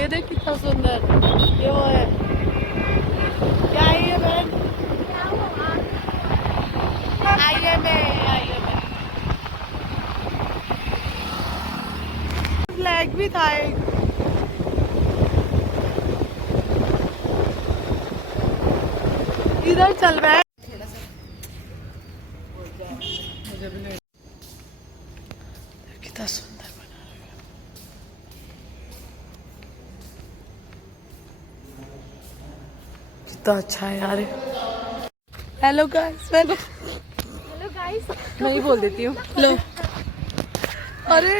ये देख कितना सुंदर, ये वो है क्या है ये बहन? फ्लैग भी था एक। इधर चल रहा है। कितना सुंदर बना है। कितना अच्छा है यार। हेलो गाइस, हेलो गाइस, मैं ही बोल देती हूँ। लो, अरे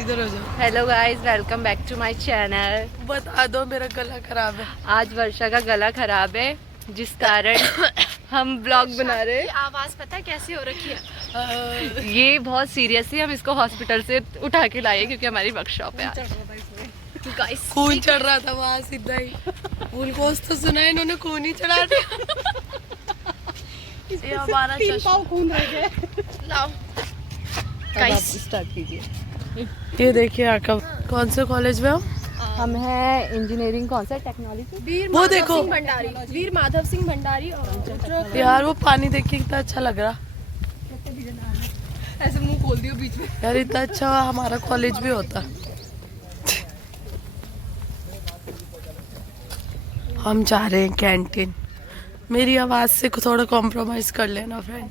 इधर हो जाओ। Hello guys, welcome back to my channel. बता दो मेरा गला खराब है। आज वर्षा का गला खराब है, जिस कारण हम ब्लॉग बना रहे हैं। आवाज पता है कैसी हो रखी है? ये बहुत सीरियस है, हम इसको हॉस्पिटल से उठा के लाए क्योंकि हमारी वर्कशॉप है आज। गाइस खून चढ़ रहा था वहाँ सीधा ही। ग्लूकोज तो सुना है इन्होंने, खून ही चढ़ा दिया। ये हमारा चश्मा। खून रह गए। लाओ गाइस स्टार्ट कीजिए। ये देखिए आका, कौन से कॉलेज में हम हैं इंजीनियरिंग, कौन सा टेक्नोलॉजी। वो देखो भंडारी, वीर माधव सिंह भंडारी। और यार वो पानी देख के कितना अच्छा लग रहा। ऐसे मुंह खोल दियो बीच में। यार इतना अच्छा हमारा कॉलेज भी होता। हम जा रहे हैं कैंटीन। मेरी आवाज से थोड़ा कॉम्प्रोमाइज कर लेना फ्रेंड।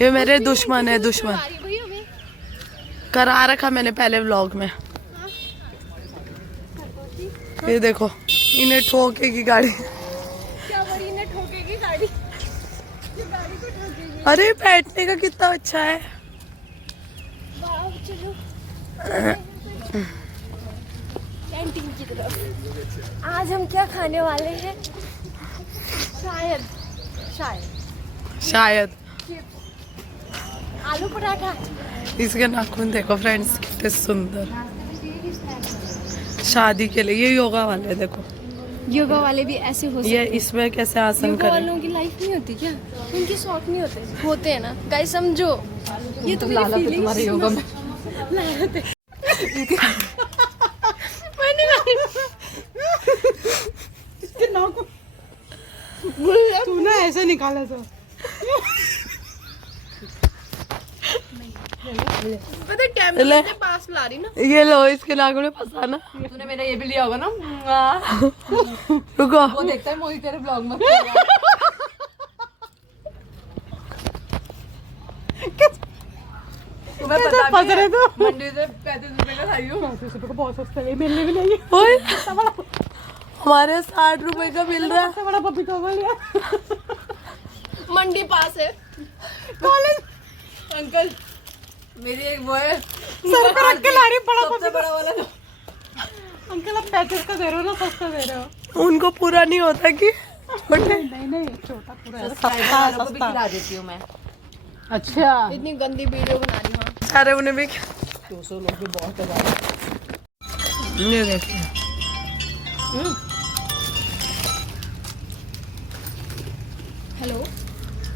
ये मेरे दुश्मन है, दुश्मन। करा रखा मैंने पहले व्लॉग में। ये देखो, इन्हें ठोकेगी गाड़ी। क्या बड़ी ने ठोकेगी गाड़ी? ये गाड़ी को ठोकेगी। अरे बैठने का कितना अच्छा है। वाह, चलो कैंटीन की तरफ। आज हम क्या खाने वाले हैं? शायद शायद शायद आलू पराठा। इसके नाखून देखो फ्रेंड्स कितने सुंदर। शादी के लिए ये योगा वाले देखो। योगा वाले भी ऐसे हो ये सकते इसमें कैसे आसन योगा करें। वालों की लाइफ नहीं होती क्या? उनके शौक नहीं होते? होते हैं ना गाइस, समझो। ये तो लाला पे तुम्हारे योगा में तू ना ऐसे निकाला तो। पता कैमरे के पास ला रही ना। ये लो, इसके नाखून में फंसाना। तूने मेरा ये भी लिया होगा ना। रुको, वो देखता है मोहित तेरे ब्लॉग में। तुम्हें पता फंस रहे तो मंडी से 35 रुपए का खाई हूँ। बहुत सस्ता है, मिलने भी नहीं है। हमारे 60 रुपए का मिल रहा है। बड़ा पपीता लिया। मंडी पास है कॉलेज अंकल मेरी एक वो है, सर पे रख के ला रही बड़ा सबसे बड़ा वाला। अंकल आप 35 का दे रहे हो ना, सस्ता दे रहे हो। उनको पूरा नहीं होता कि छोटे? नहीं छोटा पूरा है, सस्ता भी खिला देती हूँ मैं। अच्छा, इतनी गंदी वीडियो बना रही हूँ। अरे उन्हें भी 200 लोग भी बहुत है। ये देखिए। हेलो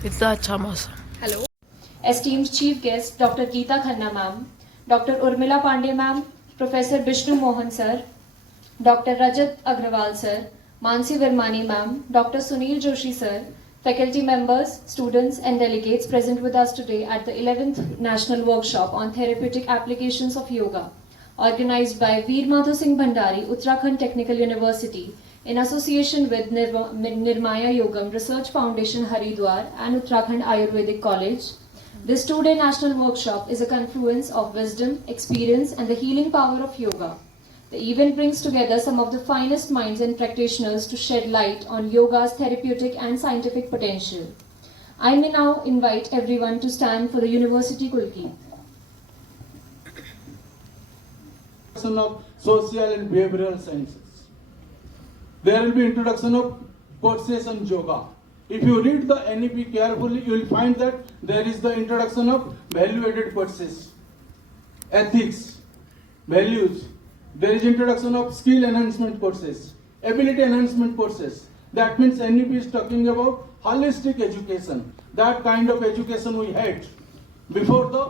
इतना अच्छा मौसम। Hello. Esteemed Chief Guest Dr. Geeta Khanna Ma'am, Dr. Urmila Pandey Ma'am, Professor Vishnu Mohan Sir, Dr. Rajat Agrawal Sir, Mansi Virmani Ma'am, Dr. Sunil Joshi Sir, faculty members, students and delegates present with us today at the 11th National Workshop on Therapeutic Applications of Yoga, organized by Veer Madhav Singh Bhandari, Uttarakhand Technical University, in association with Nirmaya Yogam Research Foundation Haridwar and Uttarakhand Ayurvedic College. This two-day national workshop is a confluence of wisdom, experience and the healing power of yoga. The event brings together some of the finest minds and practitioners to shed light on yoga's therapeutic and scientific potential. I may now invite everyone to stand for the University Kulki. Of social and behavioral sciences. There will be introduction of courses on yoga. If you read the NEP carefully, you will find that there is the introduction of value-added courses, ethics, values. There is introduction of skill enhancement courses, ability enhancement courses. That means NEP is talking about holistic education. That kind of education we had before the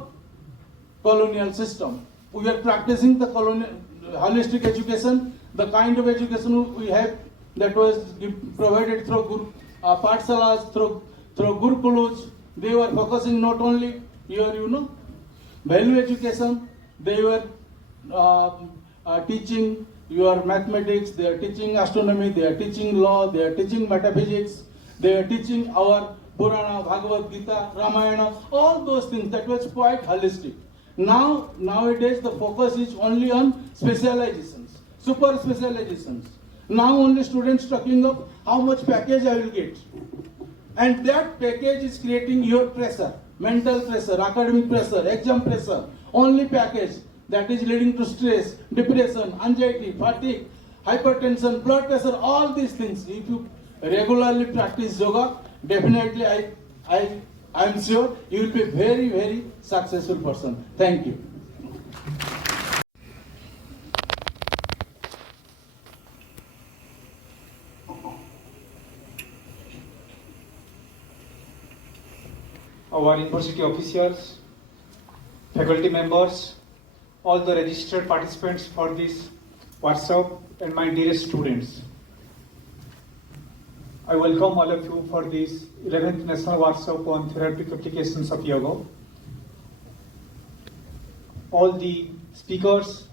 colonial system. we are practicing the holistic education, the kind of education we have that was provided through Pathshalas, through Gurukulas. They were focusing not only your, value education, they were teaching your mathematics, they are teaching astronomy, they are teaching law, they are teaching metaphysics, they are teaching our Purana, Bhagavad Gita, Ramayana, all those things. That was quite holistic. Nowadays the focus is only on specializations, super specializations. Now only students talking of how much package I will get. And that package is creating your pressure, mental pressure, academic pressure, exam pressure, only package that is leading to stress, depression, anxiety, fatigue, hypertension, blood pressure, all these things. If you regularly practice yoga, definitely I am sure you will be a very, very successful person. Thank you. Our university officials, faculty members, all the registered participants for this workshop, and my dearest students. I welcome all of you for this 11th National Workshop on Therapeutic Applications of Yoga. All the speakers,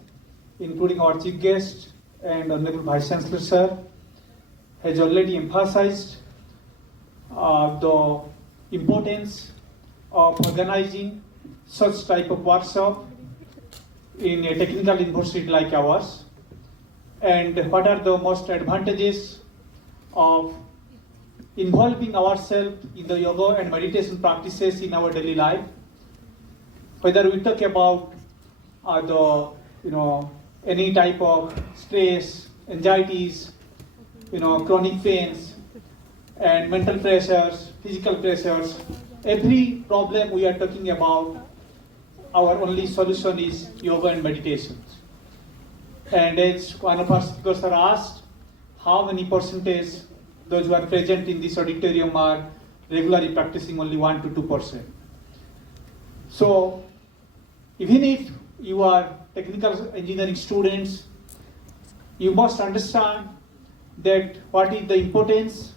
including our chief guest and Honorable Vice Chancellor Sir, has already emphasized the importance of organizing such type of workshop in a technical university like ours, and what are the most advantages of involving ourselves in the yoga and meditation practices in our daily life. Whether we talk about any type of stress, anxieties, chronic pains, and mental pressures, physical pressures, every problem we are talking about, our only solution is yoga and meditation. And as one of our speakers are asked, how many percentage those who are present in this auditorium are regularly practicing? Only 1 to 2%. So even if you are technical engineering students, you must understand that what is the importance.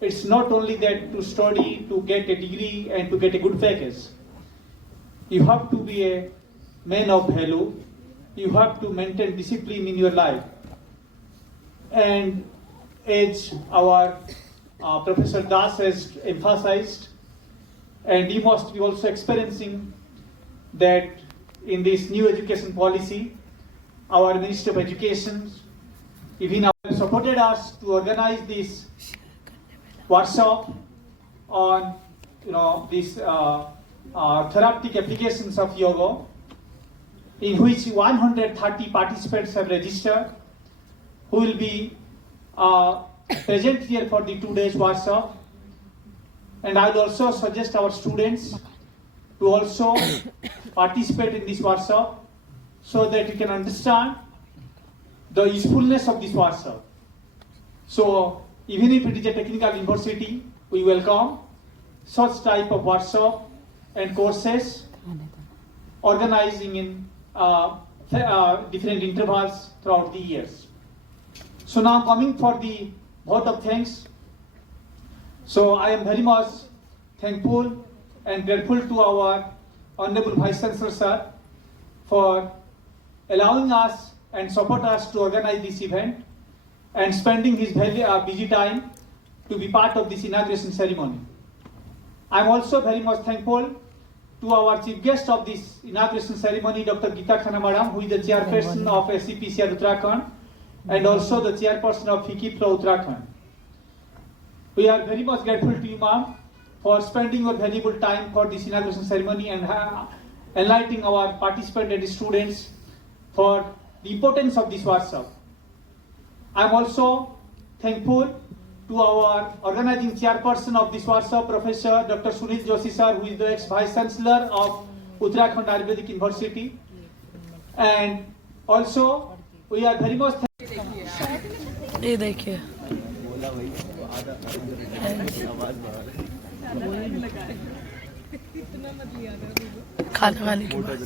It's not only that to study, to get a degree and to get a good package. You have to be a man of value. You have to maintain discipline in your life. And as our Professor Das has emphasized, and you must be also experiencing that in this new education policy, our Ministry of Education even supported us to organize this workshop on these therapeutic applications of yoga, in which 130 participants have registered, who will be present here for the 2 days workshop. And I will also suggest our students to also participate in this workshop so that you can understand the usefulness of this workshop. So even if it is a technical university, we welcome such type of workshop and courses organizing in different intervals throughout the years. So now coming for the vote of thanks. So I am very much thankful and grateful to our Honorable Vice Chancellor Sir for allowing us and support us to organize this event and spending his very busy time to be part of this inauguration ceremony. I am also very much thankful to our chief guest of this inauguration ceremony, Dr. Geeta Khanna Madam, who is the chairperson of SCPCR Uttarakhand and also the chairperson of FICCI-Pro Uttarakhand. We are very much grateful to you, ma'am, for spending your valuable time for this inauguration ceremony and enlightening our participants and students for the importance of this workshop. I am also thankful to our organizing chairperson of this workshop, Professor Dr. Sunil Joshi Sir, who is the ex-Vice Chancellor of Uttarakhand Ayurvedic University. And also, we are very much ये देखिए खाने वाले के बाद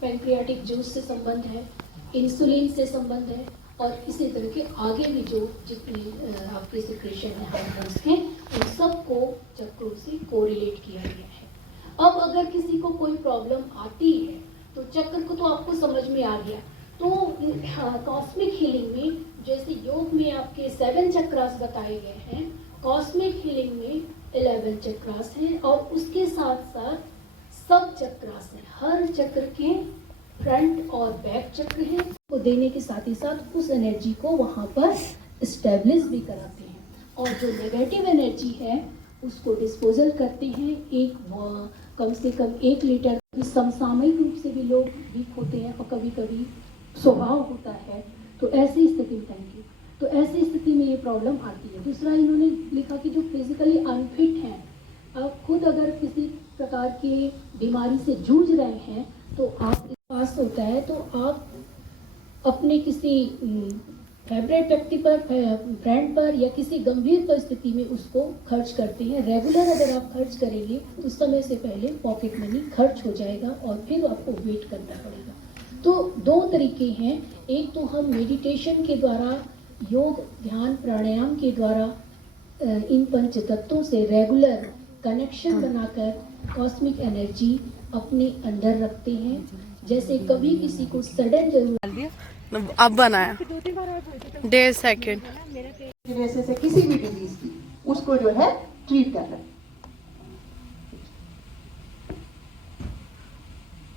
pancreatic juice से संबंध है, insulin से संबंध है, और इसी तरह के आगे भी जो जितनी आपके सिक्रेशन है हार्मोन्स के, उन सबको चक्रों से कोरिलेट किया गया है। अब अगर किसी को कोई प्रॉब्लम आती है तो चक्र को तो आपको समझ में आ गया। तो कॉस्मिक हीलिंग में जैसे योग में आपके 7 चक्रास बताए गए हैं, कॉस्मिक हीलिंग में 11 चक्रास हैं, और उसके साथ साथ सब चक्रास हैं। हर चक्र के फ्रंट और बैक चक्र हैं, वो देने के साथ ही साथ उस एनर्जी को वहाँ पर स्टेब्लिश भी कराते हैं, और जो नेगेटिव एनर्जी है उसको डिस्पोजल करते हैं। कम से कम 1 लीटर, समसामयिक रूप से भी लोग वीक होते हैं और कभी कभी स्वभाव होता है, तो ऐसी स्थिति में थैंक यू, तो ऐसी स्थिति में ये प्रॉब्लम आती है। दूसरा इन्होंने लिखा कि जो फिजिकली अनफिट हैं, आप खुद अगर किसी प्रकार की बीमारी से जूझ रहे हैं तो आपके पास होता है, तो आप अपने किसी फेवरेट व्यक्ति पर, फ्रेंड पर, या किसी गंभीर परिस्थिति में उसको खर्च करते हैं। रेगुलर अगर आप खर्च करेंगे तो समय से पहले पॉकेट मनी खर्च हो जाएगा और फिर आपको वेट करना पड़ेगा। तो 2 तरीके हैं, एक तो हम मेडिटेशन के द्वारा, योग, ध्यान, प्राणायाम के द्वारा इन पंच तत्वों से रेगुलर कनेक्शन बनाकर कॉस्मिक एनर्जी अपने अंदर रखते हैं। जैसे कभी किसी को सडन जरूरत, अब बनाया डेढ़ सेकेंड की वजह से किसी भी डिजीज की उसको जो है ट्रीट कर रहे हैं।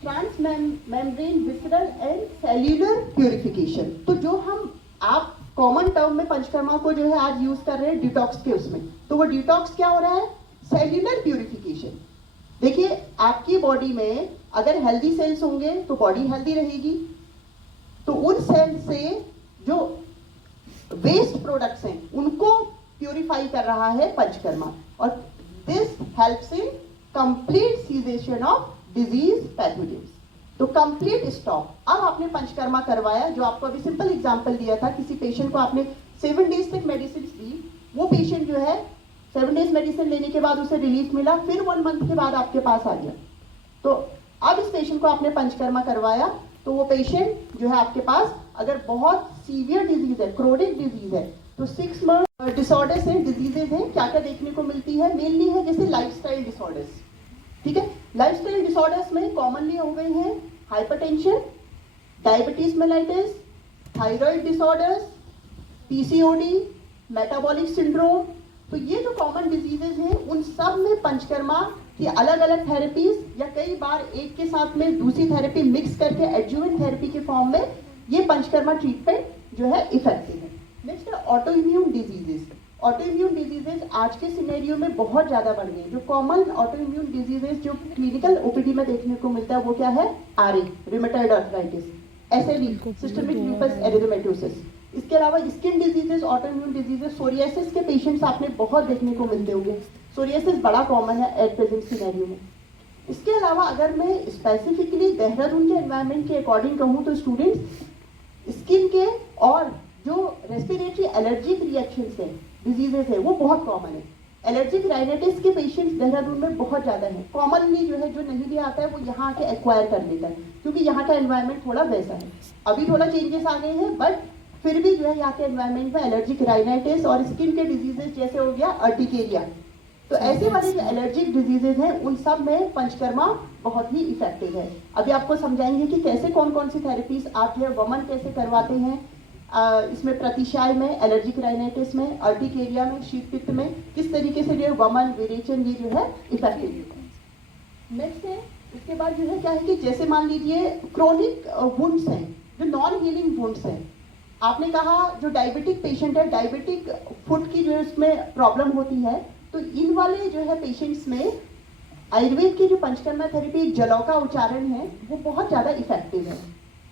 Transmembrane visceral and cellular purification, तो जो हम आप कॉमन टर्म में पंचकर्मा को जो है आज यूज कर रहे हैं डिटॉक्स के उसमें, तो वो डिटॉक्स क्या हो रहा है? Cellular purification. देखिए आपकी बॉडी में अगर हेल्दी सेल्स होंगे तो बॉडी हेल्दी रहेगी, तो उन सेल से जो वेस्ट प्रोडक्ट्स हैं उनको प्यूरिफाई कर रहा है पंचकर्मा, और this helps in complete cessation of disease pathogens. तो कंप्लीट स्टॉप। अब आपने पंचकर्मा करवाया, जो आपको अभी सिंपल एग्जांपल दिया था, किसी पेशेंट को आपने 7 डेज तक मेडिसिन दी, वो पेशेंट जो है 7 डेज मेडिसिन लेने के बाद उसे रिलीफ मिला, फिर 1 मंथ के बाद आपके पास आ गया। तो अब इस पेशेंट को आपने पंचकर्मा करवाया, तो वो पेशेंट जो है आपके पास, अगर बहुत सीवियर डिजीज है, क्रोनिक डिजीज है, तो 6 मंथ डिसऑर्डर्स हैं, डिजीजेज हैं, क्या क्या देखने को मिलती है? मेनली है जैसे लाइफस्टाइल डिसऑर्डर्स। ठीक है, लाइफस्टाइल डिसऑर्डर्स में कॉमनली हो गए हैं hypertension, diabetes mellitus, thyroid disorders, PCOD, metabolic syndrome. तो ये जो कॉमन डिजीजेज हैं उन सब में पंचकर्मा की अलग अलग थेरेपीज, या कई बार एक के साथ में दूसरी थेरेपी मिक्स करके एडजुवेंट थेरेपी के फॉर्म में ये पंचकर्मा ट्रीटमेंट जो है इफेक्टिव है। नेक्स्ट है auto immune diseases. Auto immune diseases आज के सिनेरियो में बहुत ज्यादा बढ़ गए। जो कॉमन ऑटो इम्यून डिजीजेज जो क्लिनिकल ओपीडी में देखने को मिलता है वो क्या है? RA, rheumatoid arthritis, SLE, systemic lupus erythematosus. इसके अलावा skin diseases, auto immune diseases, psoriasis के पेशेंट्स आपने बहुत देखने को मिलते होंगे। सोरियासिस बड़ा कॉमन है एट प्रेजेंट सिनेरियो में। इसके अलावा अगर मैं स्पेसिफिकली देहरादून के एनवायरनमेंट के अकॉर्डिंग कहूँ तो स्टूडेंट्स स्किन के और जो रेस्पिरेटरी एलर्जिक रिएक्शंस हैं, डिजीजेस है, वो बहुत कॉमन है। एलर्जिक राइनाइटिस के पेशेंट्स देहरादून में बहुत ज़्यादा है। कॉमनली जो है जो नहीं भी आता है वो यहाँ के एक्वायर कर लेता है, क्योंकि यहाँ का एनवायरनमेंट थोड़ा वैसा है। अभी थोड़ा चेंजेस आ गए हैं, बट फिर भी जो है यहाँ के एनवायरनमेंट में एलर्जिक राइनाइटिस और स्किन के डिजीजेस जैसे हो गया अर्टिकेरिया, तो ऐसे वाले जो एलर्जिक डिजीजेज हैं उन सब में पंचकर्मा बहुत ही इफेक्टिव है। अभी आपको समझाएंगे कि कैसे कौन कौन सी थेरेपीज आप जो है वमन कैसे करवाते हैं, इसमें प्रतिशाय में, एलर्जिक राइनाइटिस में, अर्टिकेरिया में, शीत पित्त में, किस तरीके से जो है वमन, विरेचन ये जो है इफेक्टिव है। नेक्स्ट है, इसके बाद जो है क्या है कि जैसे मान लीजिए क्रोनिक वुंड्स हैं, जो नॉन हीलिंग वुंड्स हैं। आपने कहा जो डायबिटिक पेशेंट है, डायबिटिक फुट की जो है उसमें प्रॉब्लम होती है, तो इन वाले जो है पेशेंट्स में आयुर्वेद की जो पंचकर्मा थेरेपी जलौ का उच्चारण है वो बहुत ज़्यादा इफेक्टिव है।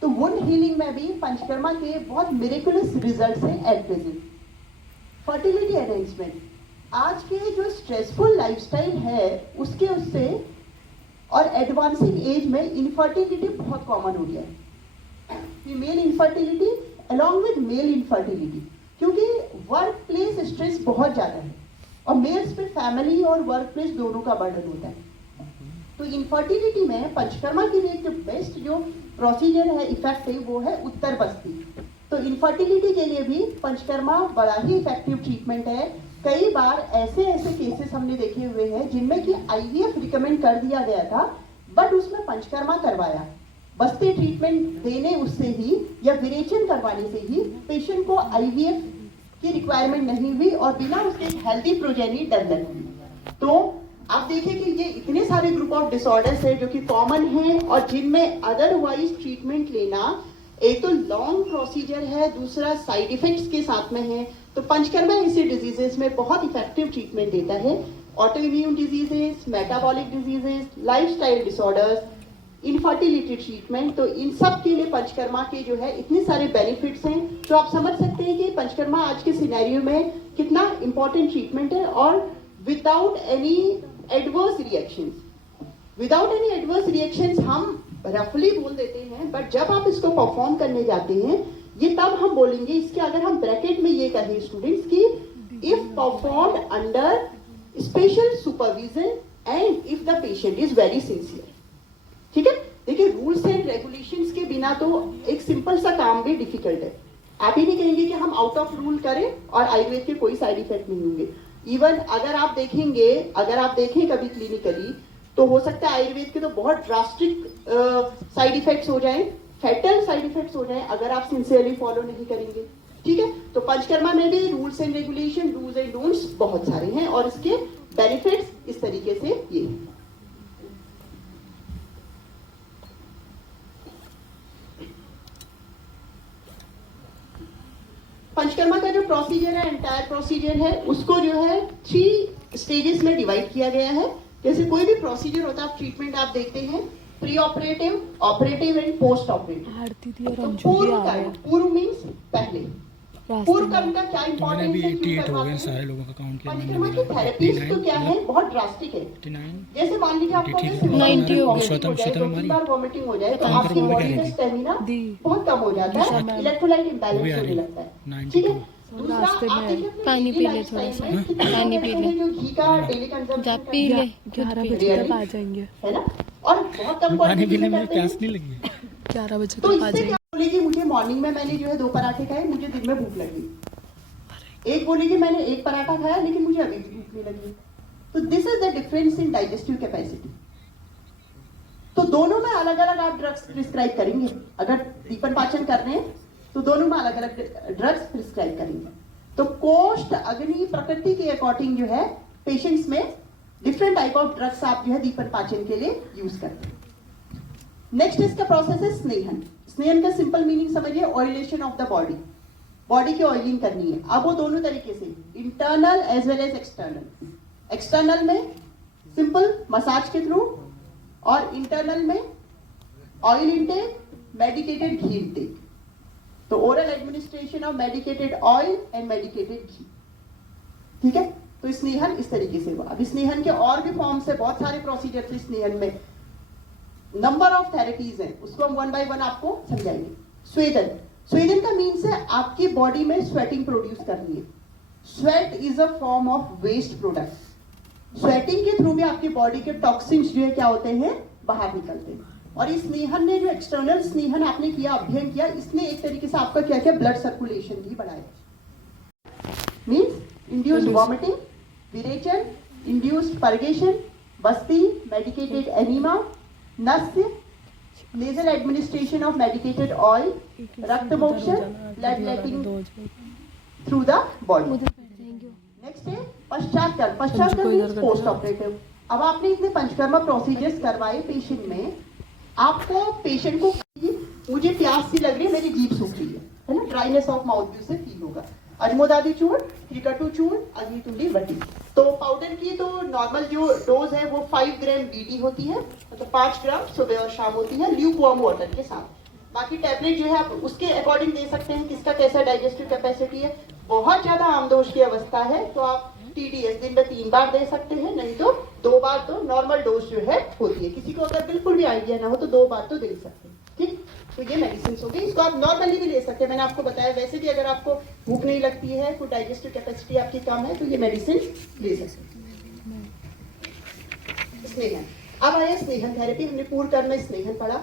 तो वुंड हीलिंग में भी पंचकर्मा के बहुत मिरेकुलस रिजल्ट्स हैं एट प्रेजेंट। फर्टिलिटी एनहेंसमेंट, आज के जो स्ट्रेसफुल लाइफस्टाइल है उससे और एडवांसिंग एज में इनफर्टिलिटी बहुत कॉमन हो गया है। Female infertility along with male infertility, क्योंकि वर्क प्लेस स्ट्रेस बहुत ज़्यादा है। और मेल्स पे फैमिली और वर्क प्लेस दोनों का बर्डन होता है। तो इनफर्टिलिटी में पंचकर्मा के लिए जो बेस्ट जो प्रोसीजर है, इफेक्ट है, वो है उत्तर बस्ती। तो इनफर्टिलिटी के लिए भी पंचकर्मा बड़ा ही इफेक्टिव ट्रीटमेंट है। कई बार ऐसे केसेस हमने देखे हुए हैं जिनमें कि आईवीएफ रिकमेंड कर दिया गया था, बट उसमें पंचकर्मा करवाया। बस्ती ट्रीटमेंट देने उससे ही या विरेचन करवाने से ही पेशेंट को आईवीएफ की रिक्वायरमेंट नहीं हुई और बिना उसके हेल्दी प्रोजेनी डेवलप हुई। तो आप देखिए कि ये इतने सारे ग्रुप ऑफ डिसऑर्डर्स है जो कि कॉमन है और जिनमें अदरवाइज ट्रीटमेंट लेना एक तो लॉन्ग प्रोसीजर है, दूसरा साइड इफेक्ट्स के साथ में है। तो पंचकर्मा ऐसे डिजीजेस में बहुत इफेक्टिव ट्रीटमेंट देता है। Auto immune diseases, metabolic diseases, lifestyle disorders, infertility treatment, तो इन सब के लिए पंचकर्मा के जो है इतने सारे बेनिफिट्स हैं। तो आप समझ सकते हैं कि पंचकर्मा आज के सिनेरियो में कितना इंपॉर्टेंट ट्रीटमेंट है और विदाउट एनी एडवर्स रिएक्शंस हम रफली बोल देते हैं, बट जब आप इसको परफॉर्म करने जाते हैं ये तब हम बोलेंगे। इसके अगर हम ब्रैकेट में ये कहें स्टूडेंट्स की, if performed under special supervision and if the patient is very sincere. ठीक है, देखिए रूल्स एंड रेगुलेशंस के बिना तो एक सिंपल सा काम भी डिफिकल्ट है। आप ही नहीं कहेंगे कि हम आउट ऑफ रूल करें और आयुर्वेद के कोई साइड इफेक्ट नहीं होंगे। इवन अगर आप देखें कभी क्लिनिकली तो हो सकता है आयुर्वेद के तो बहुत ड्रास्टिक साइड इफेक्ट्स हो जाएं, फैटल साइड इफेक्ट्स हो जाएं अगर आप सिंसियरली फॉलो नहीं करेंगे। ठीक है, तो पंचकर्मा में भी rules and regulation, dos and don'ts बहुत सारे हैं और इसके बेनिफिट्स इस तरीके से ये हैं। पंचकर्मा का जो प्रोसीजर है, एंटायर प्रोसीजर है, उसको जो है 3 स्टेजेस में डिवाइड किया गया है। जैसे कोई भी प्रोसीजर होता है, ट्रीटमेंट आप देखते हैं pre operative, operative and post operative. तो पूर्व मीन्स पहले, पूर्व कर्म का क्या इंपॉर्टेंस है, सारे लोगों का काउंट किया पंचकर्मा की थेरेपीज तो क्या है, बहुत ड्रास्टिक है। जैसे मान लीजिए आपको 90 हो गई, बार वॉमिटिंग हो जाए तो आपकी बॉडी का स्टेमिना बहुत कम हो जाता है, इलेक्ट्रोलाइट इंबैलेंस होने लगता है। ठीक है, दूसरा आप देखिए पानी पी ले, थोड़ा सा पानी पी ले, जो घी का डेली जा कंजम्पशन पी ले, 11 बजे तक आ जाएंगे, है ना, और बहुत कम पानी पीने में क्वांटिटी प्यास नहीं लगी। 11 बजे तो तक आ इससे जाएंगे। क्या बोलेगी, मुझे मॉर्निंग में मैंने जो है 2 पराठे खाए, मुझे दिन में भूख लगी। एक बोलेगी मैंने 1 पराठा खाया लेकिन मुझे अभी भी भूख नहीं लगी। तो this is the difference in digestive capacity. तो दोनों में अलग अलग आप ड्रग्स प्रिस्क्राइब करेंगे। अगर दीपन पाचन कर रहे हैं तो दोनों में अलग अलग ड्रग्स प्रिस्क्राइब करेंगे। तो कोष्ठ, अग्नि, प्रकृति के अकॉर्डिंग जो है पेशेंट्स में डिफरेंट टाइप ऑफ ड्रग्स आप जो है दीपन पाचन के लिए यूज करते हैं। नेक्स्ट इसका प्रोसेस है स्नेहन। स्नेहन का सिंपल मीनिंग समझिए, oleation of the body, body की ऑयलिंग करनी है। अब वो दोनों तरीके से, internal as well as external. External में सिंपल मसाज के थ्रू और इंटरनल में oil intake, medicated ghee intake. तो oral administration of medicated oil and medicated ghee. ठीक है, तो स्नेहन इस तरीके से हुआ। अब स्नेहन के और भी फॉर्म्स है, बहुत सारे प्रोसीजर थे स्नेहन में, नंबर ऑफ थेरेपीज हैं, उसको हम 1 बाय 1 आपको समझाएंगे। स्वेदन, स्वेदन का मीन्स है आपकी बॉडी में स्वेटिंग प्रोड्यूस करनी है। Sweat is a form of waste product. Sweating के थ्रू भी आपकी बॉडी के टॉक्सिन्स जो है क्या होते हैं, बाहर निकलते हैं। और इस स्नेहन ने जो एक्सटर्नल स्नेहन आपने किया, अध्ययन किया, इसने एक तरीके से आपका क्या किया, ब्लड सर्कुलेशन भी बढ़ाया। मीन्स इंड्यूस्ड वॉमिटिंग, विरेचन, इंड्यूस्ड परगेशन, बस्ती, मेडिकेटेड एनीमा, नस्य, nasal administration of medicated oil, रक्त मोक्षण, blood letting through the body. Next है पश्चात्कर्म। पश्चात्कर्म मीन्स पोस्ट ऑपरेटिव। अब आपने इतने पंचकर्मा प्रोसीजर्स करवाए पेशेंट में, आपको पेशेंट को मुझे प्यास सी लग रही है, मेरी जीभ सूख रही है ना, ड्राइनेस ऑफ माउथ भी उसे फील होगा। अजमोदादी चूर्ण, क्रिकटू चूर्ण, अग्नितुंडी वटी। तो पाउडर की तो नॉर्मल जो डोज है वो 5 ग्राम बीडी होती है, मतलब 5 ग्राम सुबह और शाम होती है, ल्यूक वार्म वाटर के साथ। बाकी टैबलेट जो है आप उसके अकॉर्डिंग दे सकते हैं, किसका कैसा डाइजेस्टिव कैपेसिटी है। बहुत ज्यादा आमदोश की अवस्था है तो आप TDS दिन में 3 बार दे सकते हैं, नहीं तो 2 बार तो नॉर्मल डोज जो है होती है। किसी को अगर बिल्कुल भी आइडिया ना हो तो 2 बार तो दे सकते हैं। ठीक, तो ये मेडिसिन हो गई, इसको आप नॉर्मली भी ले सकते हैं। मैंने आपको बताया वैसे भी अगर आपको भूख नहीं लगती है, कोई डाइजेस्टिव कैपेसिटी आपकी कम है, तो ये मेडिसिन ले सकते हैं। स्नेहन, अब आया स्नेहन थेरेपी। हमने पूर्व कर्म में स्नेहन पढ़ा।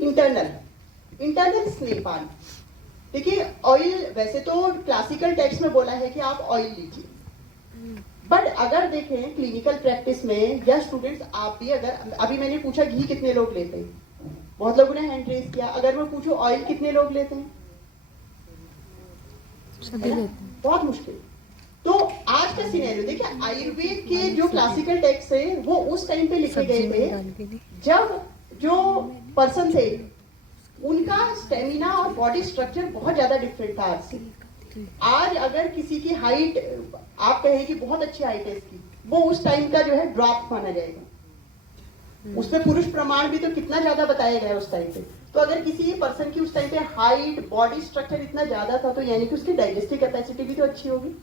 इंटरनल स्नेहपान। देखिए ऑयल, वैसे तो क्लासिकल टेक्स्ट में बोला है कि आप ऑयल लीजिए, बट अगर देखें क्लिनिकल प्रैक्टिस में या स्टूडेंट्स आप भी, अगर अभी मैंने पूछा घी कितने लोग लेते हैं, बहुत लोगों ने हैंड रेज किया। अगर मैं पूछूं ऑयल कितने लोग लेते हैं, बहुत मुश्किल। तो आज का सिनेरियो देखिए, आयुर्वेद के जो क्लासिकल टेक्स्ट है वो उस टाइम पे लिखे गए थे जब जो पर्सन थे उनका स्टेमिना और बॉडी स्ट्रक्चर बहुत ज्यादा डिफरेंट था आज से। आज अगर किसी की हाइट आप कहें कि बहुत अच्छी हाइट है इसकी, वो उस टाइम का जो है ड्रॉप माना जाएगा। उसमें पुरुष प्रमाण भी तो कितना ज्यादा बताया गया उस टाइम पे। तो अगर किसी पर्सन की उस टाइम पे हाइट, बॉडी स्ट्रक्चर इतना ज्यादा था, तो यानी कि उसकी डाइजेस्टिव कैपेसिटी भी तो अच्छी होगी,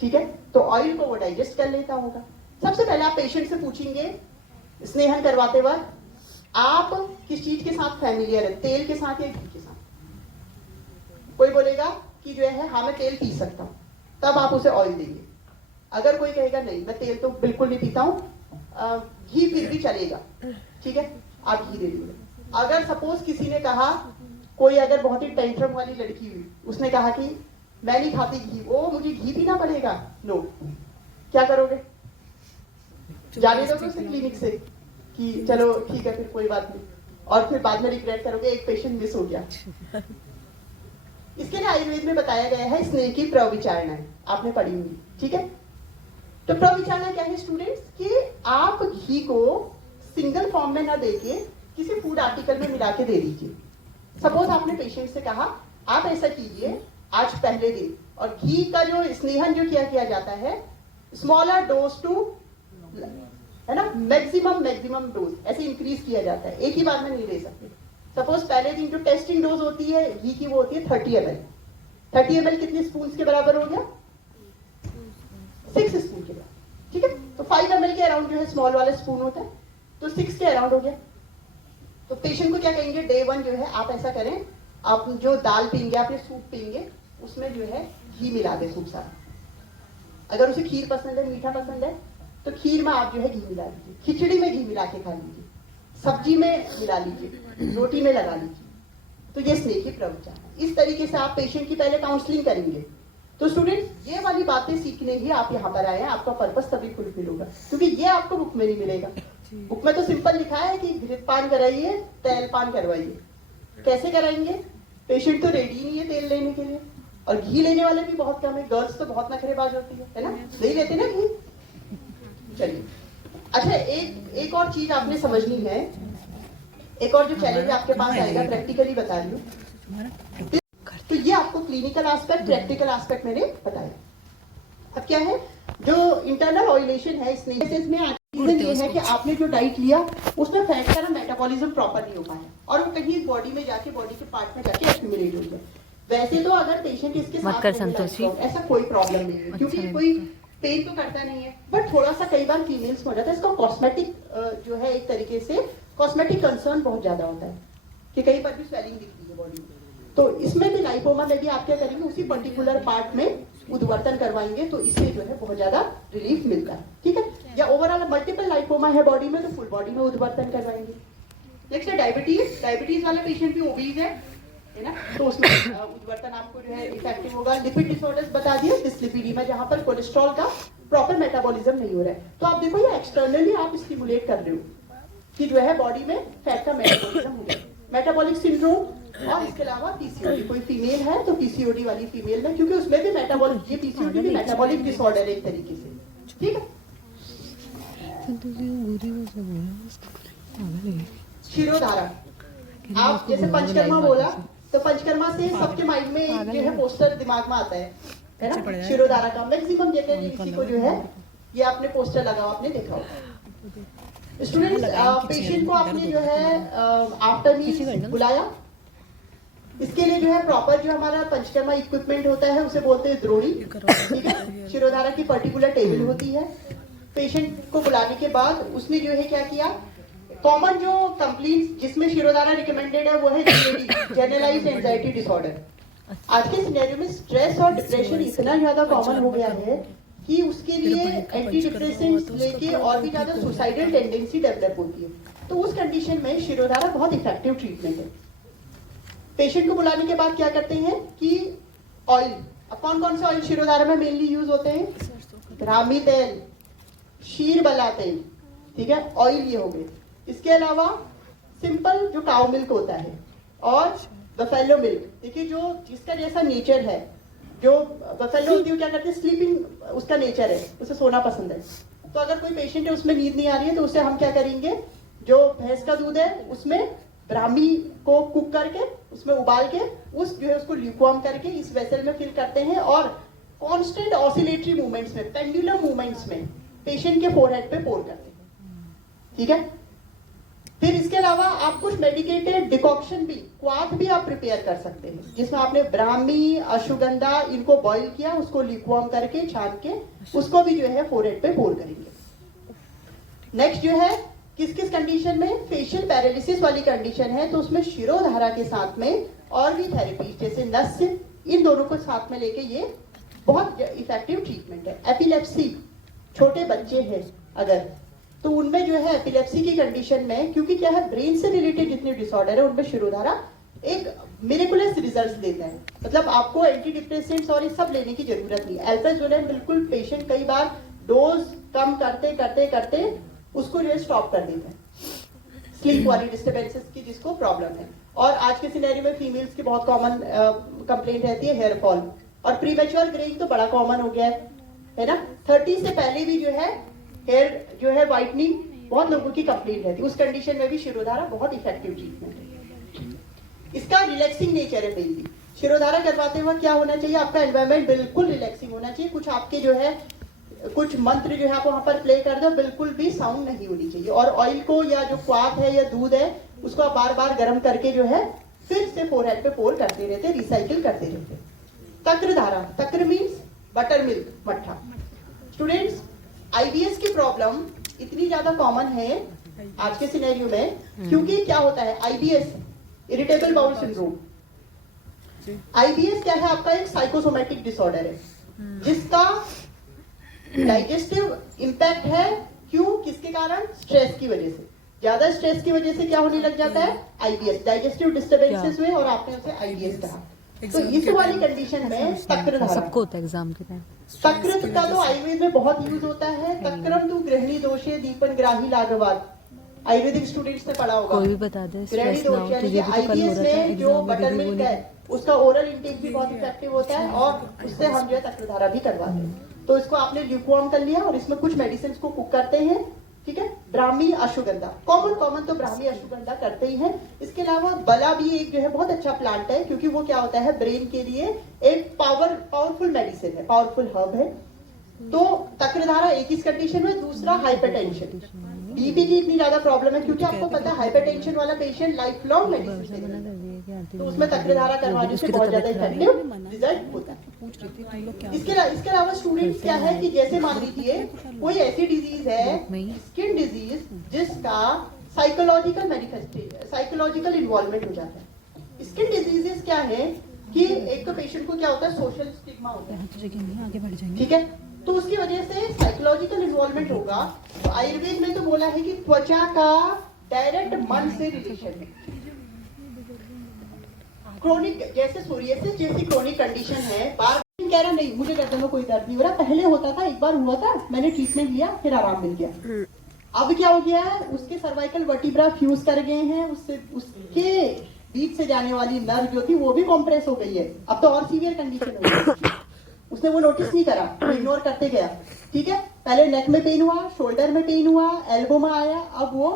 ठीक है। तो ऑयल को वो डाइजेस्ट कर लेता होगा। सबसे पहले आप पेशेंट से पूछेंगे स्नेहन करवाते वक्त आप किस चीज के साथ फैमिलियर है, तेल के साथ या घी के साथ। कोई बोलेगा कि जो है हाँ मैं तेल पी सकता हूँ, तब आप उसे ऑयल देंगे। अगर कोई कहेगा नहीं मैं तेल तो बिल्कुल नहीं पीता हूँ, घी फिर भी चलेगा, ठीक है, आप घी दे दीजिए। अगर सपोज किसी ने कहा, कोई अगर बहुत ही टेंट्रम वाली लड़की हुई, उसने कहा कि मैं नहीं खाती घी, ओ मुझे घी पीना पड़ेगा, नो, क्या करोगे? जाने दो उसे क्लिनिक से कि चलो ठीक है फिर कोई बात नहीं, और फिर बाद में रिग्रेट करोगे एक पेशेंट मिस हो गया। इसके लिए आयुर्वेद में बताया गया है स्नेह की प्रविचारणा, आपने पढ़ी हुई, ठीक है। तो प्रविचारणा क्या है स्टूडेंट्स, कि आप घी को सिंगल फॉर्म में ना देके किसी फूड आर्टिकल में मिला के दे दीजिए। सपोज आपने पेशेंट से कहा आप ऐसा कीजिए आज पहले दिन, और घी का जो स्नेहन जो किया जाता है स्मॉलर डोज टू, है ना, मैक्सिमम डोज ऐसे इंक्रीज किया जाता है, एक ही बार में नहीं ले सकते। सपोज पहले दिन जो टेस्टिंग डोज होती है घी की वो होती है 30 ml। 30 ml कितनी स्पून के बराबर हो गया? 6 स्पून के बराबर, ठीक है। तो 5 ml के अराउंड जो है स्मॉल वाला स्पून होता है, तो 6 के अराउंड हो गया। तो पेशेंट को क्या कहेंगे, डे 1 जो है आप ऐसा करें, आप जो दाल पीएंगे, आप ये सूप पीएंगे, उसमें जो है घी मिला दे खूब सारा। अगर उसे खीर पसंद है, मीठा पसंद है, तो खीर में आप जो है घी मिला लीजिए, खिचड़ी में घी मिला के खा लीजिए, सब्जी में मिला लीजिए, रोटी में लगा लीजिए। तो ये स्नेह की प्रवचन। इस तरीके से आप पेशेंट की पहले काउंसलिंग करेंगे। तो स्टूडेंट्स ये वाली बातें सीखने ही आप यहाँ पर आए हैं, आपका पर्पस तभी फुलफिल होगा, क्योंकि ये आपको बुक में नहीं मिलेगा। बुक में तो सिंपल लिखा है कि घृत पान कराइए, तेल पान करवाइए। कैसे कराएंगे? पेशेंट तो रेडी नहीं है तेल लेने के लिए, और घी लेने वाले भी बहुत कम है। गर्ल्स तो बहुत नखरेबाज होती है ना, नहीं लेते ना घी। चलिए, अच्छा एक और चीज आपने समझनी है, एक और जो चैलेंज आपके पास आएगा, प्रैक्टिकली बता रही हूँ। तो ये आपको क्लिनिकल एस्पेक्ट, प्रैक्टिकल एस्पेक्ट मैंने बताया। अब क्या है, जो इंटरनल ऑयलेशन है इसमें रीजन ये है कि आपने जो डाइट लिया उसमें फैट का ना मेटाबॉलिज्म प्रॉपर नहीं हो पाया, और वो कहीं बॉडी में जाके, बॉडी के पार्ट में जाके एक्यूमुलेट हो गया। वैसे तो अगर पेशेंट इसके साथ ऐसा कोई प्रॉब्लम नहीं है, क्योंकि कोई पेन तो करता नहीं है, बट थोड़ा सा कई बार फीमेल्स में हो जाता है। इसका कॉस्मेटिक जो है, एक तरीके से कॉस्मेटिक कंसर्न बहुत ज्यादा होता है कि कहीं पर भी स्वेलिंग दिखती है बॉडी में। तो इसमें भी लाइपोमा में भी आप क्या करेंगे, उसी पर्टिकुलर पार्ट में उद्वर्तन करवाएंगे, तो इससे जो है बहुत ज्यादा रिलीफ मिलता है, ठीक है। या ओवरऑल मल्टीपल लाइपोमा है बॉडी में, तो फुल बॉडी में उद्वर्तन करवाएंगे। नेक्स्ट है डायबिटीज। डायबिटीज वाला पेशेंट भी ओबीज है ना, तो उसमें उद्वर्तन आपको जो है इफेक्टिव होगा। लिपिड डिसऑर्डर्स बता दिया, डिसलिपिडीमा, जहां पर कोलेस्ट्रॉल का प्रॉपर मेटाबॉलिज्म नहीं हो रहा है। तो आप देखो ये एक्सटर्नली आप स्टिमुलेट कर रहे हो कि जो है बॉडी में फैट का मेटाबॉलिज्म हो जाए। मेटाबॉलिक सिंड्रोम, और इसके अलावा पीसीओडी, कोई फीमेल है तो पीसीओडी वाली फीमेल में, क्योंकि उसमें भी मेटाबॉलिक, ये पीसीओडी भी मेटाबॉलिक डिसऑर्डर है एक तरीके से, ठीक है। शिरोधारा, आप जैसे पंचकर्मा बोला, तो पंचकर्मा से सबके माइंड में एक जो है पोस्टर दिमाग में आता है ना, शिरोधारा का। मैक्सिमम जगह किसी को जो है ये आपने पोस्टर लगा हुआ आपने देखा होगा। स्टूडेंट्स, पेशेंट को आपने जो है आफ्टर मील बुलाया, इसके लिए जो है प्रॉपर जो हमारा पंचकर्मा इक्विपमेंट होता है उसे बोलते हैं द्रोणी, ठीक है। शिरोधारा की पर्टिकुलर टेबल होती है। पेशेंट को बुलाने के बाद उसने जो है क्या किया, कॉमन जो कंप्लेंट्स जिसमें शिरोधारा रिकमेंडेड है वो है जनरलाइज्ड एंजाइटी डिसऑर्डर। आज के सिनेरियो में स्ट्रेस और डिप्रेशन इतना ज्यादा कॉमन हो गया है कि उसके लिए एंटी डिप्रेसेंट्स लेके और भी ज्यादा सुसाइडल टेंडेंसी डेवलप होती है। तो उस कंडीशन में शिरोधारा बहुत इफेक्टिव ट्रीटमेंट है। पेशेंट को बुलाने के बाद क्या करते हैं कि ऑयल, अब कौन कौन से ऑयल शिरोधारा में मेनली यूज होते हैं? ब्राह्मी तेल, शीरबला तेल, ठीक है, ऑयल ये हो गए। इसके अलावा सिंपल जो काउ मिल्क होता है और बफेलो मिल्क, देखिए जो जिसका जैसा नेचर है, जो बफेलो होती है क्या करते हैं, स्लीपिंग उसका नेचर है, उसे सोना पसंद है। तो अगर कोई पेशेंट है उसमें नींद नहीं आ रही है तो उसे हम क्या करेंगे, जो भैंस का दूध है उसमें ब्राह्मी को कुक करके उसमें उबाल के उस जो है उसको ल्यूकवार्म करके इस वेसल में फिल करते हैं और कांस्टेंट ऑसिलेटरी मूवमेंट्स में, पेंडुलम मूवमेंट्स में पेशेंट के फोरहेड पे पोर करते हैं, ठीक है। फिर इसके अलावा आप कुछ मेडिकेटेड डिकॉक्शन भी, क्वाथ भी आप प्रिपेयर कर सकते हैं जिसमें आपने ब्राह्मी, अश्वगंधा इनको बॉईल किया, उसको ल्यूकवार्म करके छान के उसको भी जो है फोरहेड पे पोर करेंगे। नेक्स्ट जो है किस किस कंडीशन में, फेशियल पैरालिसिस वाली कंडीशन है तो उसमें शिरोधारा के साथ में और भी थेरेपी जैसे नस्य, इन दोनों को साथ में लेके ये बहुत इफेक्टिव ट्रीटमेंट है। एपिलेप्सी, छोटे बच्चे हैं अगर, तो उनमें जो है एपिलेप्सी की कंडीशन में, क्योंकि क्या है ब्रेन से रिलेटेड जितने डिसऑर्डर है उनमें शिरोधारा एक मिरेकुलस रिजल्ट्स देता है। मतलब आपको एंटी डिप्रेसेंट्स और ये सब लेने की जरूरत नहीं। अल्प्राजोलिन बिल्कुल पेशेंट कई बार डोज कम करते करते करते उसको जो है स्टॉप कर देता है, स्लीप वाली डिस्टर्बेंसेस की जिसको प्रॉब्लम है। और आज के सिनेरियो में फीमेल्स की बहुत कॉमन कंप्लेंट रहती है हेयर फॉल, और प्रीमेच्योर ग्रेइंग तो बड़ा कॉमन हो गया है ना। 30 से पहले भी जो है हेयर जो है व्हाइटनिंग बहुत लोगों की कंप्लेंट रहती है। उस कंडीशन में भी शिरोधारा बहुत इफेक्टिव ट्रीटमेंट है। इसका रिलैक्सिंग नेचर है मेनली। शिरोधारा करवाते वक्त क्या होना चाहिए, आपका एनवायरमेंट बिल्कुल रिलैक्सिंग होना चाहिए। कुछ आपके जो है कुछ मंत्र जो है आप वहां पर प्ले कर दो, बिल्कुल भी साउंड नहीं होनी चाहिए। और ऑयल को या जो क्वाथ है या दूध है उसको आप बार बार गर्म करके जो है फिर से फोरहेड पे पोर करते रहते, रिसाइकिल करते रहते। तक्र धारा, तक्र मीन्स बटर मिल्क, मट्ठा। स्टूडेंट्स, आईबीएस की प्रॉब्लम इतनी ज्यादा कॉमन है आज के सिनेरियो में क्योंकि क्या होता है, IBS irritable bowel syndrome. IBS क्या है, आपका एक साइकोसोमेटिक डिसऑर्डर है जिसका डाइजेस्टिव इंपैक्ट है। क्यों, किसके कारण, स्ट्रेस की वजह से। ज्यादा स्ट्रेस की वजह से क्या होने लग जाता है, आईबीएस, डाइजेस्टिव डिस्टर्बेंसेस हुए और आपने उसे आईबीएस कहा। तो इस वाली कंडीशन में तक्र धारा, सबको होता है एग्जाम के टाइम। तक्र का तो आयुर्वेद में बहुत यूज होता है। तक्रम तु गृहिणी दोषे दीपन ग्राही लाघवाद, आयुर्वेदिक स्टूडेंट्स ने पढ़ा होगा। कोई भी बता दे, गृहिणी दोष यानी कि आईबीएस में जो बटर मिल्क है उसका ओरल इंटेक भी बहुत इफेक्टिव होता है और उससे हम जो है तक्र धारा भी करवाते हैं। तो इसको आपने ल्यूकवार्म कर लिया और इसमें कुछ मेडिसिन को कुक करते हैं, ठीक है। ब्राह्मी, अश्वगंधा, कॉमन तो ब्राह्मी अश्वगंधा करते ही हैं। इसके अलावा बला भी एक जो है बहुत अच्छा प्लांट है क्योंकि वो क्या होता है, ब्रेन के लिए एक पावरफुल मेडिसिन है, पावरफुल हर्ब है। तो तक्रधारा एक इस कंडीशन में। दूसरा हाइपरटेंशन, बीपी की इतनी ज्यादा प्रॉब्लम है क्योंकि आपको पता है हाइपरटेंशन वाला पेशेंट लाइफ लॉन्ग मेडिसिन, तो उसमें तक्रधारा करवाने से बहुत ज्यादा इफेक्टिव रिजल्ट होता है। इसके अलावा स्टूडेंट्स क्या है कि जैसे मान लीजिए कोई ऐसी डिजीज है, स्किन डिजीज, जिसका साइकोलॉजिकल इन्वॉल्वमेंट हो जाता है। स्किन डिजीजेस क्या है कि एक तो पेशेंट को क्या होता है, सोशल स्टिग्मा होता है, ठीक है। तो उसकी वजह से साइकोलॉजिकल इन्वॉल्वमेंट होगा। तो आयुर्वेद में तो बोला है कि त्वचा का डायरेक्ट मन से रिलेशन है। क्रोनिक जैसे सोरियासिस जैसी क्रोनिक कंडीशन है, बार कह रहा नहीं मुझे गर्दन में कोई दर्द नहीं हो रहा, पहले होता था, एक बार हुआ था, मैंने ट्रीटमेंट लिया फिर आराम मिल गया। अब क्या हो गया है, उसके सर्वाइकल वर्टिब्रा फ्यूज कर गए हैं, उससे उसके बीच से जाने वाली नर्व जो थी वो भी कॉम्प्रेस हो गई है। अब तो और सीवियर कंडीशन हो गई, उसने वो नोटिस नहीं करा, वो इग्नोर करते गया, ठीक है। पहले नेक में पेन हुआ, शोल्डर में पेन हुआ, एल्बो में आया, अब वो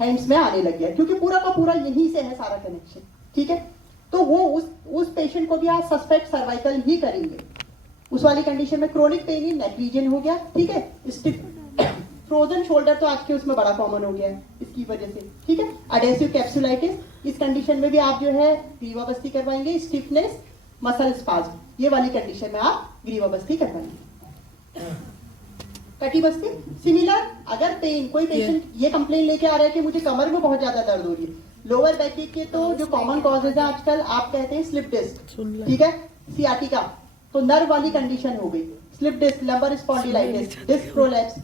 हैंड्स में आने लग गया क्योंकि पूरा का पूरा यहीं से है सारा कनेक्शन, ठीक है। तो वो उस पेशेंट को भी आप सस्पेक्ट सर्वाइकल ही करेंगे। उस वाली कंडीशन में chronic pain in neck region हो गया, ठीक है। फ्रोजन शोल्डर तो आज के उसमें बड़ा कॉमन हो गया है इसकी वजह से, ठीक है। अडेसिव कैप्सुलाइटिस, इस कंडीशन में भी आप जो है ग्रीवाबस्ती करवाएंगे। स्टिफनेस, मसल स्पाज्म, ये वाली कंडीशन में आप ग्रीवाबस्ती करवाएंगे। कटिबस्ती। सिमिलर अगर पेन, कोई पेशेंट ये कंप्लेन लेके आ रहा है कि मुझे कमर में बहुत ज्यादा दर्द हो रही है, लोअर बैक के तो जो कॉमन कॉजेज है आजकल आप कहते हैं स्लिप डिस्क, ठीक है, सियाटिका, तो नर्व वाली कंडीशन हो गई, slip disc, lumbar spondylitis, disc prolapse,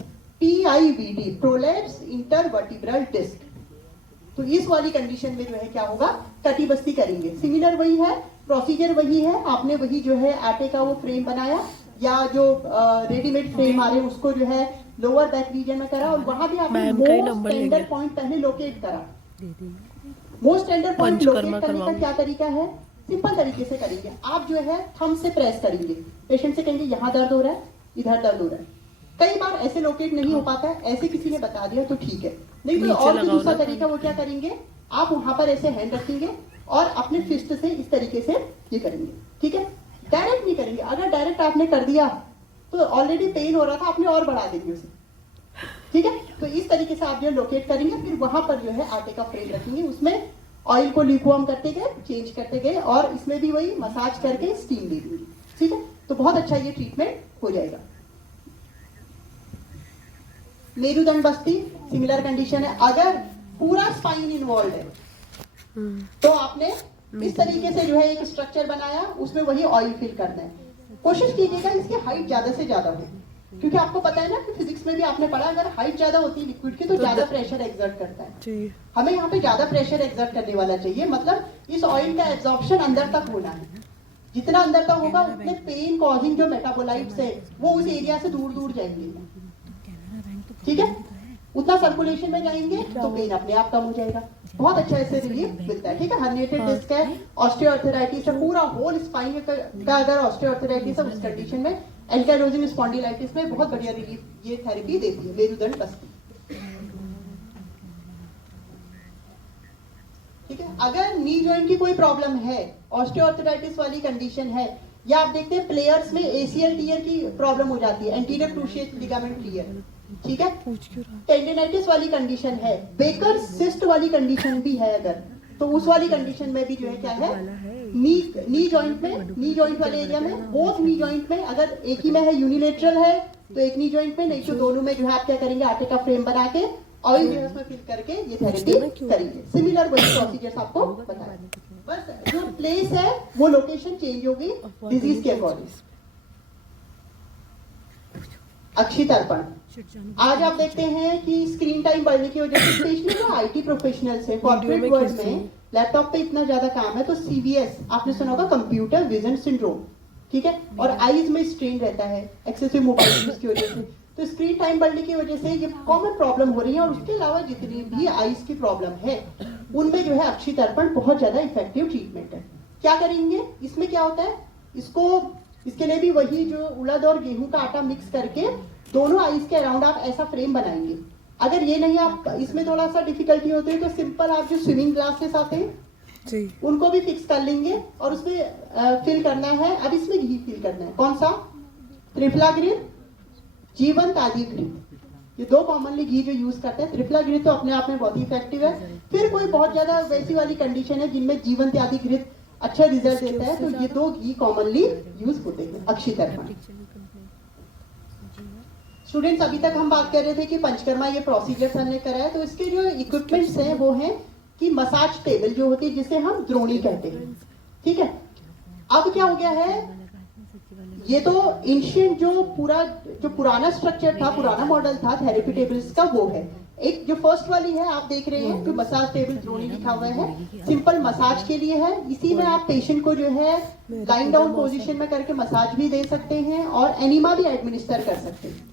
PIVD, prolapse intervertebral disc. तो इस वाली कंडीशन में जो है क्या होगा, कटिबस्ती करेंगे। सिमिलर वही है, प्रोसीजर वही है, आपने वही जो है आटे का वो फ्रेम बनाया या जो रेडीमेड फ्रेम आ रहे हैं उसको जो है लोअर बैक रीजन में करा, और वहां भी आपने मोस्ट टेंडर पॉइंट पहले लोकेट करा। मोस्ट टेंडर पॉइंट लोकेट करने का क्या तरीका है, सिंपल तरीके से करेंगे। आप जो है थंब से प्रेस करेंगे, पेशेंट से कहेंगे यहाँ दर्द हो रहा है, इधर दर्द हो रहा है। कई बार ऐसे लोकेट नहीं हो पाता है, ऐसे किसी ने बता दिया तो ठीक है, नहीं तो और भी दूसरा तरीका वो क्या करेंगे, आप वहां पर ऐसे हैंड रखेंगे और अपने फिस्ट से इस तरीके से ये करेंगे, ठीक है, डायरेक्ट नहीं करेंगे। अगर डायरेक्ट आपने कर दिया तो ऑलरेडी पेन हो रहा था, आपने और बढ़ा देंगे उसे, ठीक है। तो इस तरीके से आप जो लोकेट करेंगे, फिर वहां पर जो है आटे का फ्रेम रखेंगे, उसमें ऑयल को ल्यूकवार्म करते गए, चेंज करते गए, और इसमें भी वही मसाज करके स्टीम दे देंगे, ठीक है। तो बहुत अच्छा ये ट्रीटमेंट हो जाएगा। मेरुदंड बस्ती सिमिलर कंडीशन है, अगर पूरा स्पाइन इन्वॉल्व है तो आपने इस तरीके से जो है एक स्ट्रक्चर बनाया, उसमें वही ऑयल फिल करना है। कोशिश कीजिएगा इसकी हाइट ज्यादा से ज्यादा हो, क्योंकि आपको पता है ना कि फिजिक्स में भी आपने पढ़ा, अगर हाइट ज्यादा होती है लिक्विड की तो ज्यादा प्रेशर एक्सर्ट करता है। हमें यहाँ पे ज्यादा प्रेशर एक्सर्ट करने वाला चाहिए, मतलब इस ऑयल का एब्जॉर्प्शन अंदर तक होना है। जितना अंदर तक होगा उतने पेन कॉजिंग जो मेटाबोलाइट्स है वो उस एरिया से दूर दूर जाएंगे, ठीक है, उतना सर्कुलेशन में जाएंगे तो पेन अपने आप कम हो जाएगा। बहुत अच्छा इससे रिलीफ मिलता है, ठीक है। हर्निएटेड डिस्क है, ऑस्टियोआर्थराइटिस है, पूरा होल स्पाइन का अगर ऑस्टियोआर्थराइटिस है उस कंडीशन में, एंकाइलोजिंग स्पॉन्डिलाइटिस में बहुत बढ़िया रिलीफ ये थेरेपी देती है मेरुदंड बस्ती, ठीक है। अगर नी जॉइंट की कोई प्रॉब्लम है, ऑस्टियोआर्थराइटिस वाली कंडीशन है, या आप देखते हैं प्लेयर्स में ACL टीयर की प्रॉब्लम हो जाती है, एंटीरियर क्रूशिएट लिगामेंट टीयर, ठीक है, टेंडिनाइटिस वाली कंडीशन है, बेकर सिस्ट वाली कंडीशन भी है अगर, तो उस वाली कंडीशन में भी जो है क्या है, नी जॉइंट में, नी जॉइंट वाले एरिया में, बोथ नी जॉइंट में, अगर एक ही में है यूनिलेटरल है तो एक नी जॉइंट में, नहीं तो दोनों में जो है आप क्या करेंगे, आटे का फ्रेम बना के ऑयल जो है उसमें फिल करके ये थेरेपी करेंगे। सिमिलर वही प्रोसीजर्स आपको बताया, बस जो प्लेस है वो लोकेशन चेंज होगी डिजीज के अकॉर्डिंग। अक्षी तर्पण, आज आप देखते हैं कि स्क्रीन टाइम बढ़ने की वजह से स्पेशली जो IT प्रोफेशनल्स हैं कॉर्पोरेट वर्ल्ड में लैपटॉप पे इतना ज्यादा काम है, तो CVS आपने सुना होगा, कंप्यूटर विजन सिंड्रोम, ठीक है, और आईज में स्ट्रेन रहता है एक्सेसिव मोबाइल यूज की वजह से, तो स्क्रीन टाइम बढ़ने की वजह से ये कॉमन प्रॉब्लम हो रही है। और उसके अलावा जितनी भी आईज की प्रॉब्लम है उनमें जो है अक्षी तर्पण बहुत ज्यादा इफेक्टिव ट्रीटमेंट है। क्या करेंगे, इसमें क्या होता है, इसके लिए भी वही जो उड़द और गेहूं का आटा मिक्स करके दोनों आईज के अराउंड आप ऐसा फ्रेम बनाएंगे। अगर ये नहीं, आप इसमें थोड़ा सा डिफिकल्टी होती है तो सिंपल आप जो स्विमिंग ग्लासेस आते हैं उनको भी फिक्स कर लेंगे और उसमें फिल करना है। अब इसमें घी फिल करना है, कौन सा, त्रिफला घृत, जीवंत आदि घृत, ये दो कॉमनली घी जो यूज करते हैं। त्रिफला घृत तो अपने आप में बहुत ही इफेक्टिव है। फिर कोई बहुत ज्यादा वैसी वाली कंडीशन है जिनमें जीवंत आदि घृत अच्छा रिजल्ट देता है, तो ये दो घी कॉमनली यूज होते हैं अक्षी तर्पण। स्टूडेंट्स, अभी तक हम बात कर रहे थे कि पंचकर्मा ये प्रोसीजर हमने कराया, तो इसके जो इक्विपमेंट्स हैं वो हैं कि मसाज टेबल जो होती है जिसे हम द्रोणी कहते हैं, ठीक है। अब क्या हो गया है, ये तो एंशिएंट जो पुराना स्ट्रक्चर था, पुराना मॉडल था थेरेपी टेबल्स का, वो है। एक जो फर्स्ट वाली है आप देख रहे हैं, जो मसाज टेबल द्रोणी लिखा हुआ है, सिंपल मसाज के लिए है। इसी में आप पेशेंट को जो है लाइन डाउन पोजीशन में करके मसाज भी दे सकते हैं और एनिमा भी एडमिनिस्टर कर सकते हैं।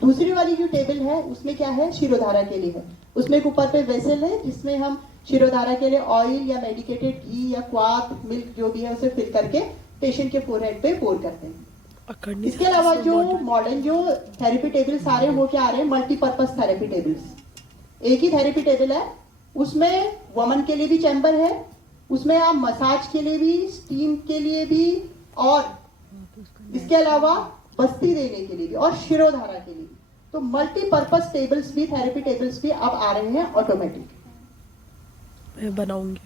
दूसरी वाली जो टेबल है उसमें क्या है, शिरोधारा के लिए है। उसमें एक ऊपर पे वेसल है जिसमें हम शिरोधारा के लिए ऑयल या मेडिकेटेड घी या क्वाथ मिल्क जो भी है उसे फिल करके पेशेंट के फोरहेड पे पोर करते हैं। इसके अलावा जो मॉडर्न जो थेरेपी टेबल्स आ रहे हैं वो क्या आ रहे हैं, मल्टीपर्पज थेरेपी टेबल्स। एक ही थेरेपी टेबल है, उसमें वमन के लिए भी चैम्बर है, उसमें आप मसाज के लिए भी, स्टीम के लिए भी, और इसके अलावा बस्ती देने के लिए भी और शिरोधारा के लिए। तो मल्टीपर्पज टेबल्स भी, थेरेपी टेबल्स भी अब आ रहे हैं ऑटोमेटिक। मैं बनाऊंगी।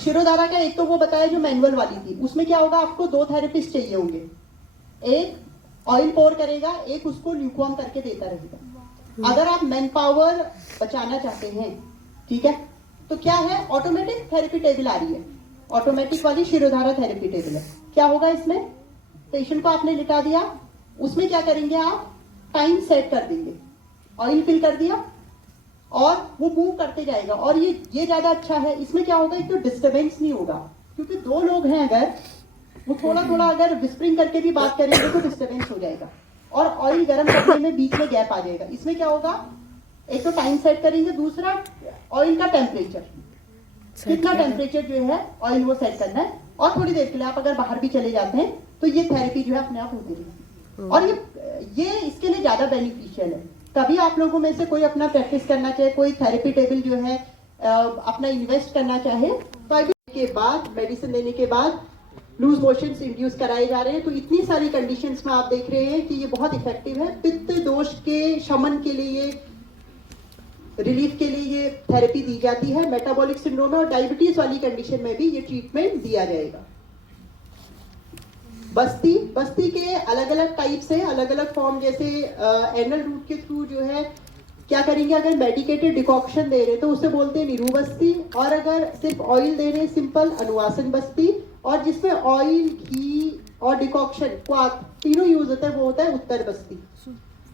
शिरोधारा का एक तो वो बताया जो मैनुअल वाली थी, उसमें क्या होगा, आपको 2 थेरेपिस्ट चाहिए होंगे, एक ऑयल पोर करेगा, एक उसको ल्यूकवार्म करके देता रहेगा। अगर आप मैन पावर बचाना चाहते हैं, ठीक है, तो क्या है, ऑटोमेटिक थेरेपी टेबल आ रही है, ऑटोमेटिक वाली शिरोधारा थेरेपी टेबल है। क्या होगा इसमें, पेशेंट को आपने लिटा दिया, उसमें क्या करेंगे आप, टाइम सेट कर देंगे, ऑयल फिल कर दिया और वो मूव करते जाएगा। और ये ज्यादा अच्छा है, इसमें क्या होगा, एक तो डिस्टर्बेंस नहीं होगा, क्योंकि दो लोग हैं अगर वो थोड़ा थोड़ा अगर विस्परिंग करके भी बात करेंगे तो डिस्टर्बेंस हो जाएगा और ऑयल गर्म करने में बीच में गैप आ जाएगा। इसमें क्या होगा, एक तो टाइम सेट करेंगे, दूसरा ऑयल का टेम्परेचर, कितना टेम्परेचर जो है ऑयल वो सेट करना है। और थोड़ी देर के लिए आप अगर बाहर भी चले जाते हैं तो ये थेरेपी जो है अपने आप होती रहेगी। और ये इसके लिए ज्यादा बेनिफिशियल है। कभी आप लोगों में से कोई अपना प्रैक्टिस करना चाहे, कोई थेरेपी टेबल जो है अपना इन्वेस्ट करना चाहे, तो अभी के बाद मेडिसिन लेने के बाद लूज मोशंस इंड्यूस कराए जा रहे हैं। तो इतनी सारी कंडीशंस में आप देख रहे हैं कि ये बहुत इफेक्टिव है। पित्त दोष के शमन के लिए, रिलीफ के लिए ये थेरेपी दी जाती है। मेटाबॉलिक सिंड्रोम और डायबिटीज वाली कंडीशन में भी ये ट्रीटमेंट दिया जाएगा। बस्ती के अलग अलग टाइप्स है, अलग अलग फॉर्म, जैसे एनल रूट के थ्रू जो है क्या करेंगे, अगर मेडिकेटेड डिकॉक्शन दे रहे हैं तो उसे बोलते हैं निरू बस्ती, और अगर सिर्फ ऑयल दे रहे हैं सिंपल अनुवासन बस्ती, और जिसमें ऑयल, घी और डिकॉक्शन, क्वाथ तीनों यूज होता है वो होता है उत्तर बस्ती।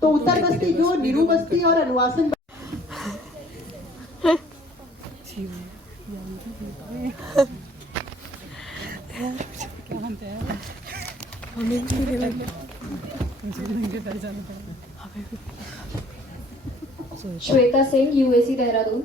तो उत्तर बस्ती जो निरू बस्ती और अनुवासन श्वेता सिंह, यूएसी देहरादून।